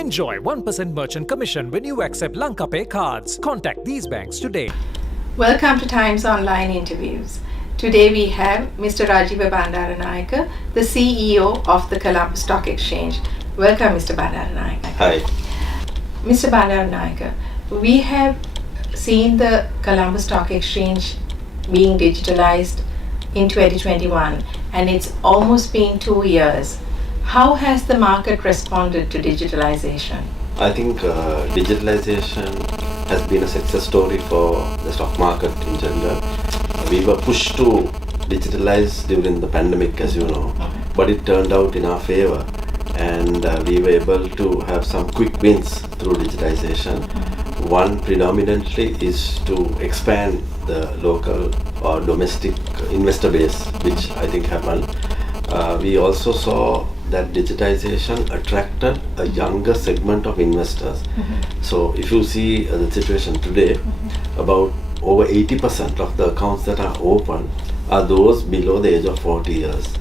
Enjoy 1% merchant commission when you accept Lanka Pay cards. Contact these banks today. Welcome to Times Online interviews. Today we have Mr. Rajeeva Bandaranaike, the CEO of the Colombo Stock Exchange. Welcome, Mr. Bandaranaike. Hi. Mr. Bandaranaike, we have seen the Colombo Stock Exchange being digitalized in 2021, and it's almost been 2 years. How has the market responded to digitalization? I think digitalization has been a success story for the stock market in general. We were pushed to digitalize during the pandemic, as you know, but it turned out in our favor, and we were able to have some quick wins through digitalization. One predominantly is to expand the local or domestic investor base, which I think happened. We also saw that digitization attracted a younger segment of investors. So if you see the situation today, about over 80% of the accounts that are open are those below the age of 40 years.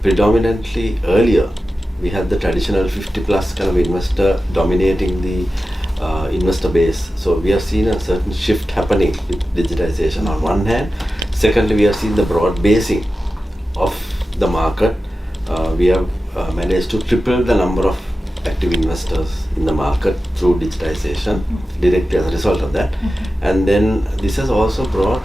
Predominantly earlier, we had the traditional 50 plus kind of investor dominating the investor base. So we have seen a certain shift happening with digitization on one hand. Secondly, we have seen the broad basing of the market. We have managed to triple the number of active investors in the market through digitization directly as a result of that. And then this has also brought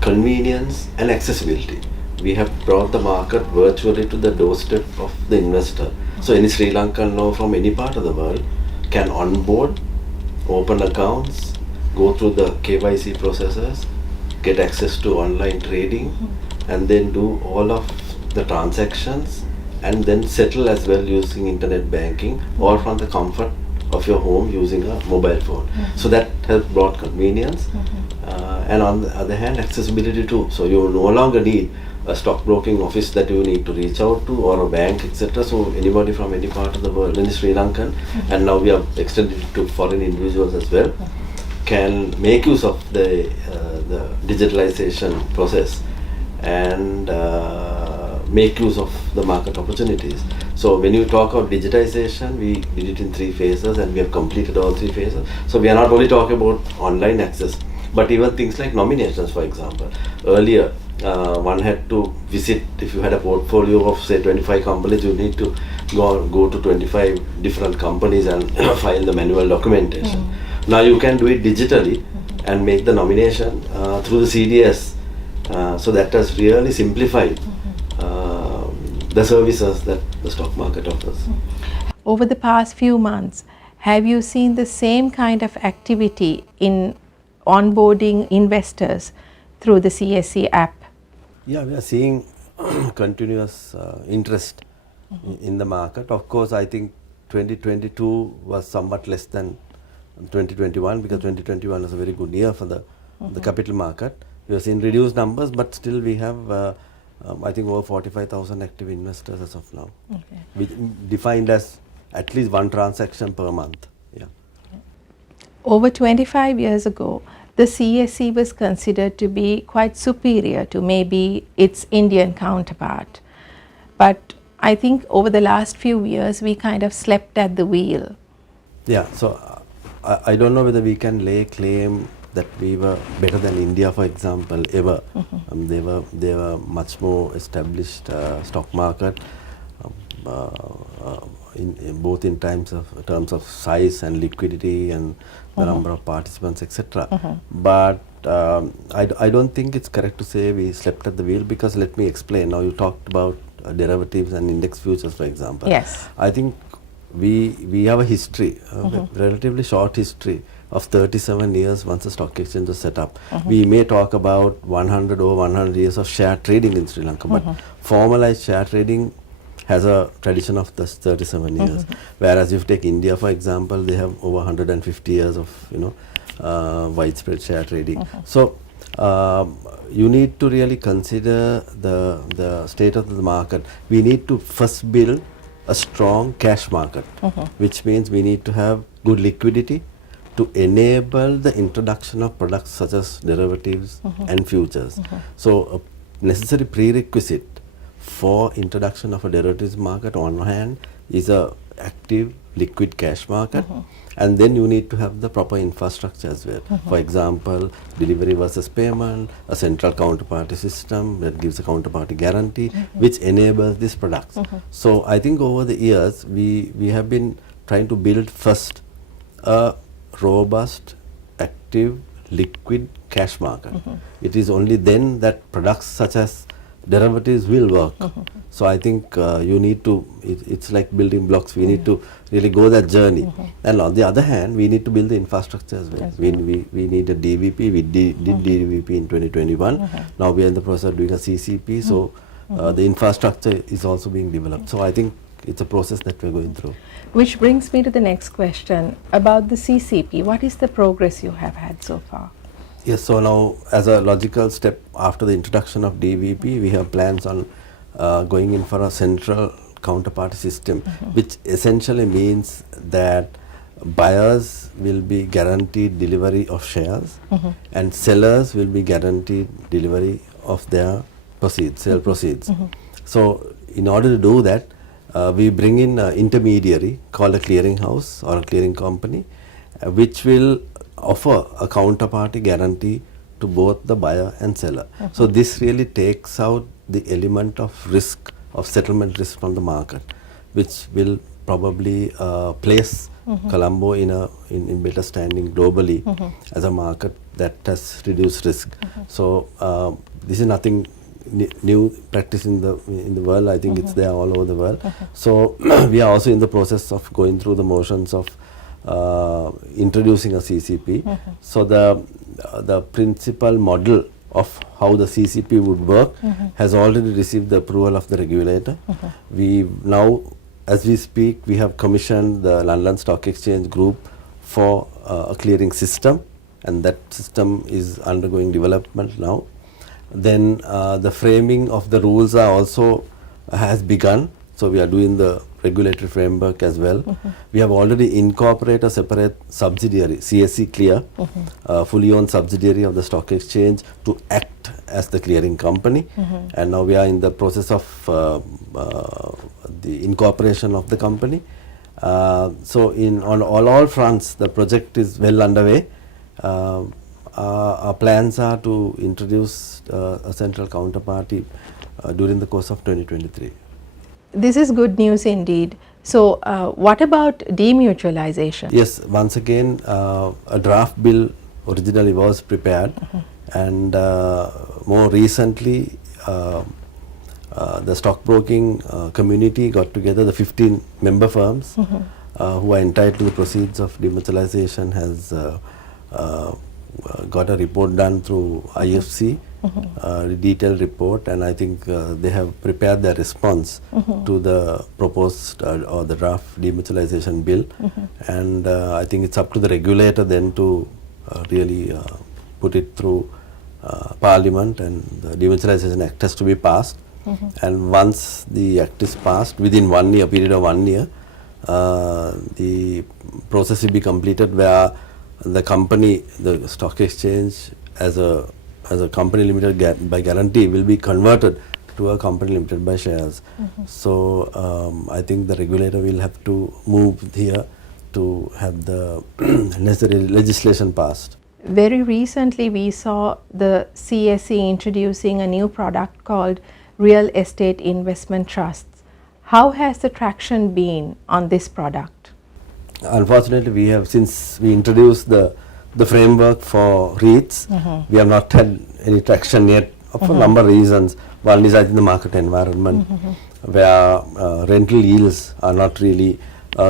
convenience and accessibility. We have brought the market virtually to the doorstep of the investor. So any Sri Lankan now from any part of the world can onboard, open accounts, go through the KYC processes, get access to online trading, and then do all of the transactions and then settle as well using internet banking or from the comfort of your home using a mobile phone. So that has brought convenience and on the other hand accessibility too. So you no longer need a stockbroking office that you need to reach out to or a bank, etc. So anybody from any part of the world, in Sri Lankan, and now we have extended it to foreign individuals as well, can make use of the digitalization process and make use of the market opportunities. So when you talk of digitization, we did it in 3 phases and we have completed all 3 phases. So we are not only talking about online access, but even things like nominations, for example. Earlier, one had to visit, if you had a portfolio of say 25 companies, you need to go to 25 different companies and file the manual documentation. Now you can do it digitally and make the nomination through the CDS. So that has really simplified the services that the stock market offers. Over the past few months, have you seen the same kind of activity in onboarding investors through the CSE app? Yeah, we are seeing continuous interest in the market. Of course, I think 2022 was somewhat less than 2021 because 2021 was a very good year for the capital market. We have seen reduced numbers, but still we have I think over 45,000 active investors as of now. Defined as at least 1 transaction per month. Yeah. Over 25 years ago, the CSE was considered to be quite superior to maybe its Indian counterpart. But I think over the last few years, we kind of slept at the wheel. Yeah, so I don't know whether we can lay claim that we were better than India, for example, ever. They were much more established stock market, both in terms of size and liquidity and the number of participants, etc. But I don't think it's correct to say we slept at the wheel, because let me explain. Now you talked about derivatives and index futures, for example. Yes. I think we have a history, a relatively short history of 37 years once the stock exchange was set up. We may talk about 100 years of share trading in Sri Lanka, but formalized share trading has a tradition of 37 years. Whereas if you take India, for example, they have over 150 years of widespread share trading. So you need to really consider the state of the market. We need to first build a strong cash market, which means we need to have good liquidity to enable the introduction of products such as derivatives and futures. So a necessary prerequisite for introduction of a derivatives market on one hand is a active liquid cash market, and then you need to have the proper infrastructure as well. For example, delivery versus payment, a central counterparty system that gives a counterparty guarantee, which enables these products. So I think over the years we have been trying to build first a robust, active, liquid cash market. It is only then that products such as derivatives will work. So I think you need to, it's like building blocks, we need to really go that journey. And on the other hand, we need to build the infrastructure as well. We need a DVP, we did DVP in 2021. Now we are in the process of doing a CCP, so the infrastructure is also being developed. So I think it's a process that we're going through. Which brings me to the next question about the CCP. What is the progress you have had so far? Yes, so now as a logical step after the introduction of DVP, we have plans on going in for a central counterparty system, which essentially means that buyers will be guaranteed delivery of shares and sellers will be guaranteed delivery of their proceeds, sale proceeds. So in order to do that, we bring in an intermediary called a clearing house or a clearing company, which will offer a counterparty guarantee to both the buyer and seller. So this really takes out the element of risk, of settlement risk from the market, which will probably place Colombo in better standing globally as a market that has reduced risk. So this is nothing new practice in the world. I think it's there all over the world. So we are also in the process of going through the motions of introducing a CCP. So the principal model of how the CCP would work has already received the approval of the regulator. We now, as we speak, we have commissioned the London Stock Exchange group for a clearing system, and that system is undergoing development now. Then the framing of the rules are also has begun. So we are doing the regulatory framework as well. We have already incorporated a separate subsidiary, CSE Clear, fully owned subsidiary of the stock exchange, to act as the clearing company. And now we are in the process of the incorporation of the company. So on all fronts, the project is well underway. Our plans are to introduce a central counterparty during the course of 2023. This is good news indeed. So what about demutualization? Yes, once again a draft bill originally was prepared, and more recently the stockbroking community got together, the 15 member firms who are entitled to the proceeds of demutualization has got a report done through IFC, a detailed report, and I think they have prepared their response to the proposed or the draft demutualization bill, and I think it's up to the regulator then to really put it through Parliament, and the Demutualization Act has to be passed, and once the Act is passed, within 1 year, period of 1 year, the process will be completed where the company, the stock exchange, as a company limited by guarantee, will be converted to a company limited by shares. So I think the regulator will have to move here to have the necessary legislation passed. Very recently we saw the CSE introducing a new product called Real Estate Investment Trusts. How has the traction been on this product? Unfortunately, we have, since we introduced the framework for REITs, we have not had any traction yet for a number of reasons. One is, I think, the market environment, where rental yields are not really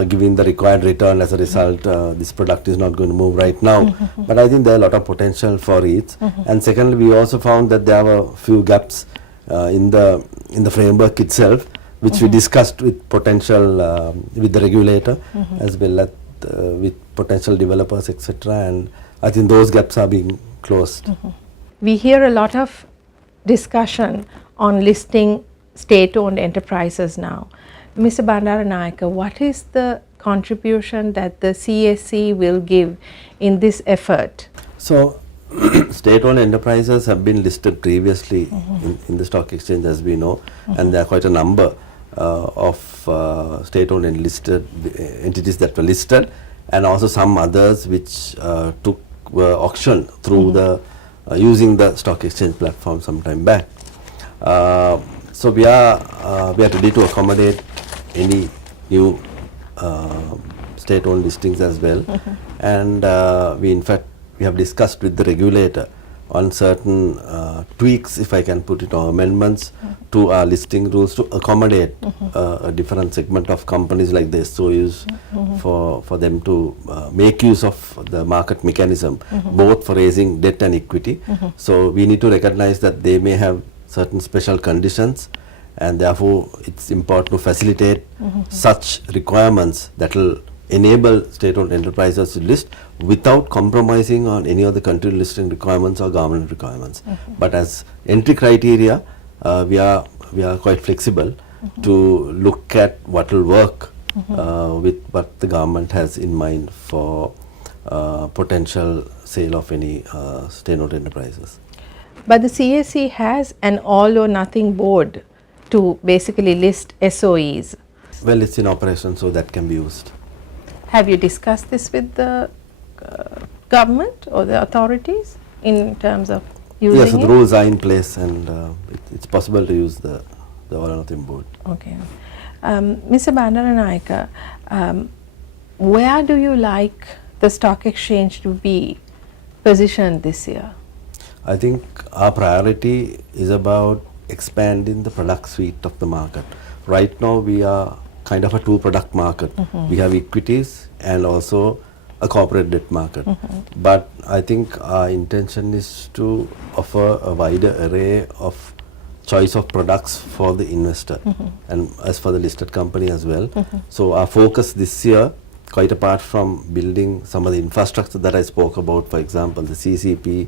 giving the required return. As a result, this product is not going to move right now. But I think there are a lot of potential for REITs. And secondly, we also found that there were a few gaps in the framework itself, which we discussed with potential with the regulator as well as with potential developers, etc. And I think those gaps are being closed. We hear a lot of discussion on listing state-owned enterprises now. Mr. Bandaranaike, what is the contribution that the CSE will give in this effort? So, state-owned enterprises have been listed previously in the stock exchange, as we know, and there are quite a number. of state-owned and listed entities that were listed, and also some others which were auctioned through the using the stock exchange platform some time back. So we are ready to accommodate any new state-owned listings as well, and we have discussed with the regulator on certain tweaks, if I can put it, or amendments to our listing rules to accommodate a different segment of companies like the SOUs for them to make use of the market mechanism, both for raising debt and equity. So we need to recognize that they may have certain special conditions, and therefore it's important to facilitate such requirements that will enable state-owned enterprises to list without compromising on any of the country listing requirements or government requirements. But as entry criteria, we are quite flexible to look at what will work with what the government has in mind for potential sale of any state-owned enterprises. But the CSE has an all or nothing board to basically list SOEs. Well, it's in operation, so that can be used. Have you discussed this with the government or the authorities in terms of using yes, so it? the rules are in place, and it's possible to use the all or nothing board. Okay. Mr. Bandaranaike, where do you like the stock exchange to be positioned this year? I think our priority is about expanding the product suite of the market. Right now we are kind of a two-product market. We have equities and also a corporate debt market. But I think our intention is to offer a wider array of choice of products for the investor and as for the listed company as well. So our focus this year, quite apart from building some of the infrastructure that I spoke about, for example the CCP,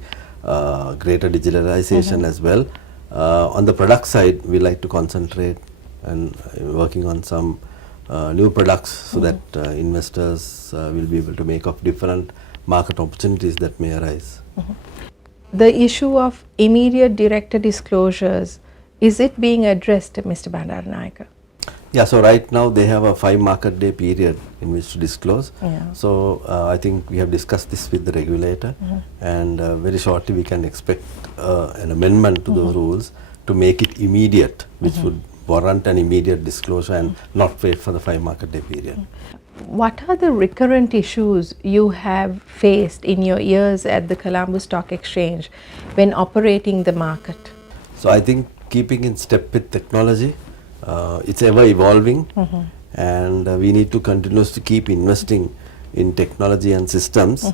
greater digitalization as well, on the product side we like to concentrate and working on some new products so that investors will be able to make up different market opportunities that may arise. The issue of immediate director disclosures, is it being addressed, Mr. Bandaranaike? Yeah, so right now they have a 5 market day period in which to disclose. So I think we have discussed this with the regulator, and very shortly we can expect an amendment to the rules to make it immediate, which would warrant an immediate disclosure and not wait for the 5 market day period. What are the recurrent issues you have faced in your years at the Colombo Stock Exchange when operating the market? So I think keeping in step with technology, it's ever evolving, and we need to continuously keep investing in technology and systems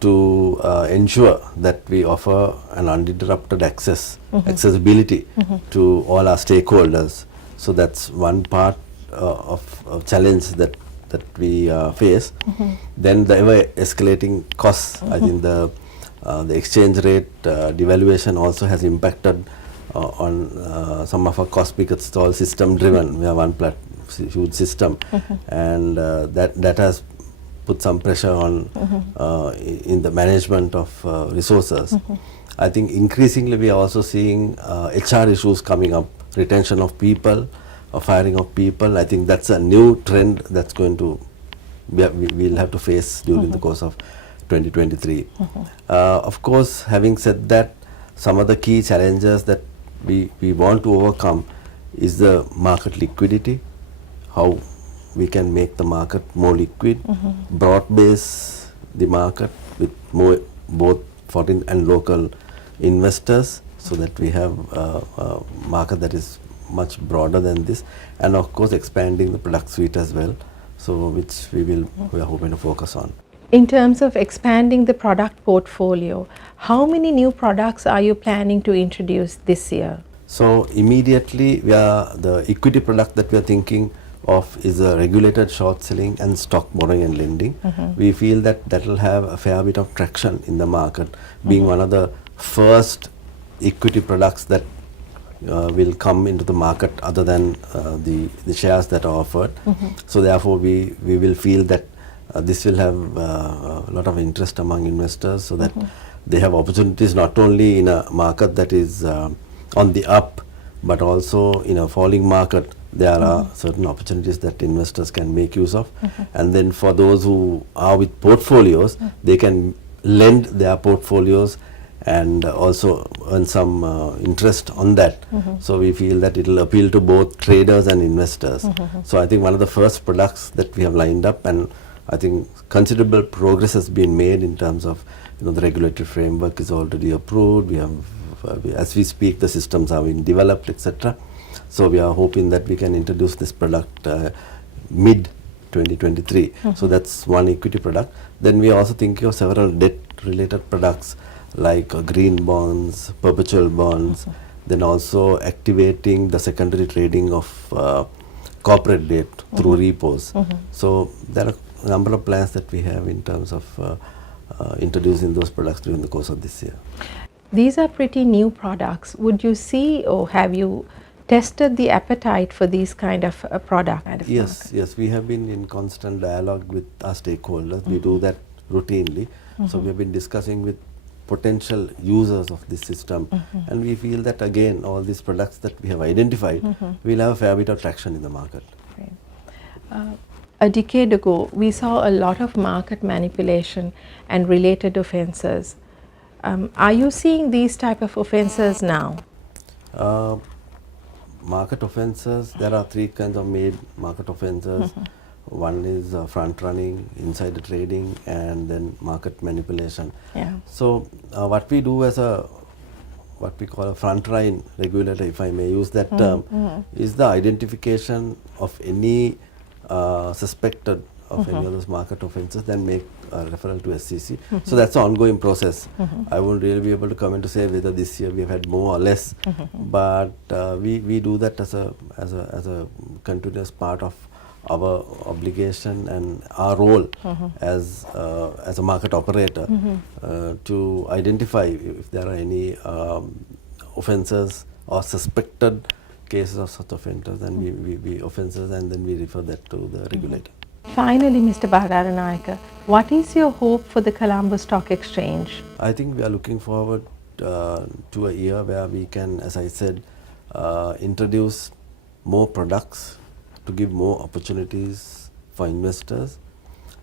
to ensure that we offer an uninterrupted accessibility to all our stakeholders. So that's one part of challenge that we face. Then the ever escalating costs. I think the exchange rate devaluation also has impacted on some of our costs because it's all system driven. We have one huge system, and that has put some pressure on in the management of resources. I think increasingly we are also seeing HR issues coming up, retention of people, firing of people. I think that's a new trend that's going to we'll have to face during the course of 2023. Of course, having said that, some of the key challenges that we want to overcome is the market liquidity, how we can make the market more liquid, broad base the market with more both foreign and local investors, so that we have a market that is much broader than this, and of course expanding the product suite as well, so which we are hoping to focus on. In terms of expanding the product portfolio, how many new products are you planning to introduce this year? So immediately the equity product that we are thinking of is a regulated short selling and stock borrowing and lending. We feel that will have a fair bit of traction in the market, being one of the first equity products that will come into the market other than the shares that are offered. So therefore we will feel that this will have a lot of interest among investors, so that they have opportunities not only in a market that is on the up, but also in a falling market there are certain opportunities that investors can make use of. And then for those who are with portfolios, they can lend their portfolios and also earn some interest on that. So we feel that it will appeal to both traders and investors. So I think one of the first products that we have lined up, and I think considerable progress has been made in terms of, you know, the regulatory framework is already approved. We have, as we speak, the systems are being developed, etc. So we are hoping that we can introduce this product mid 2023. So that's one equity product. Then we are also thinking of several debt-related products like green bonds, perpetual bonds, then also activating the secondary trading of corporate debt through repos. So there are a number of plans that we have in terms of introducing those products during the course of this year. These are pretty new products. Would you see, or have you tested the appetite for these kind of product? Yes, we have been in constant dialogue with our stakeholders. We do that routinely. So we have been discussing with potential users of this system, and we feel that again all these products that we have identified will have a fair bit of traction in the market. A decade ago, we saw a lot of market manipulation and related offences. Are you seeing these type of offences now? Market offences, there are three kinds of made market offences. One is front running, insider trading, and then market manipulation. So what we do as what we call a front line regulator, if I may use that term, is the identification of any suspected of any of those market offences, then make a referral to SEC. So that's an ongoing process. I won't really be able to comment to say whether this year we have had more or less, but we do that as a continuous part of our obligation and our role as a market operator to identify if there are any offences or suspected cases of such offences, and we offences, and then we refer that to the regulator. Finally, Mr. Bandaranaike, what is your hope for the Colombo Stock Exchange? I think we are looking forward to a year where we can, as I said, introduce more products to give more opportunities for investors.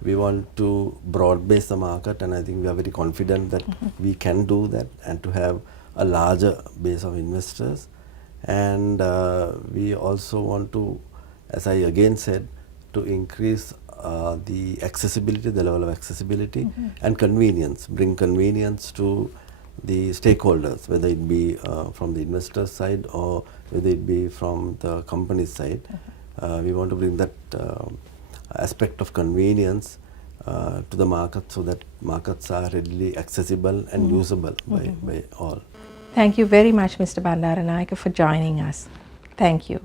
We want to broad base the market, and I think we are very confident that we can do that, and to have a larger base of investors. And we also want to, as I again said, to increase the accessibility, the level of accessibility and convenience, bring convenience to the stakeholders, whether it be from the investor side or whether it be from the company side. We want to bring that aspect of convenience to the market, so that markets are readily accessible and usable by all. Thank you very much, Mr. Bandaranaike, for joining us. Thank you.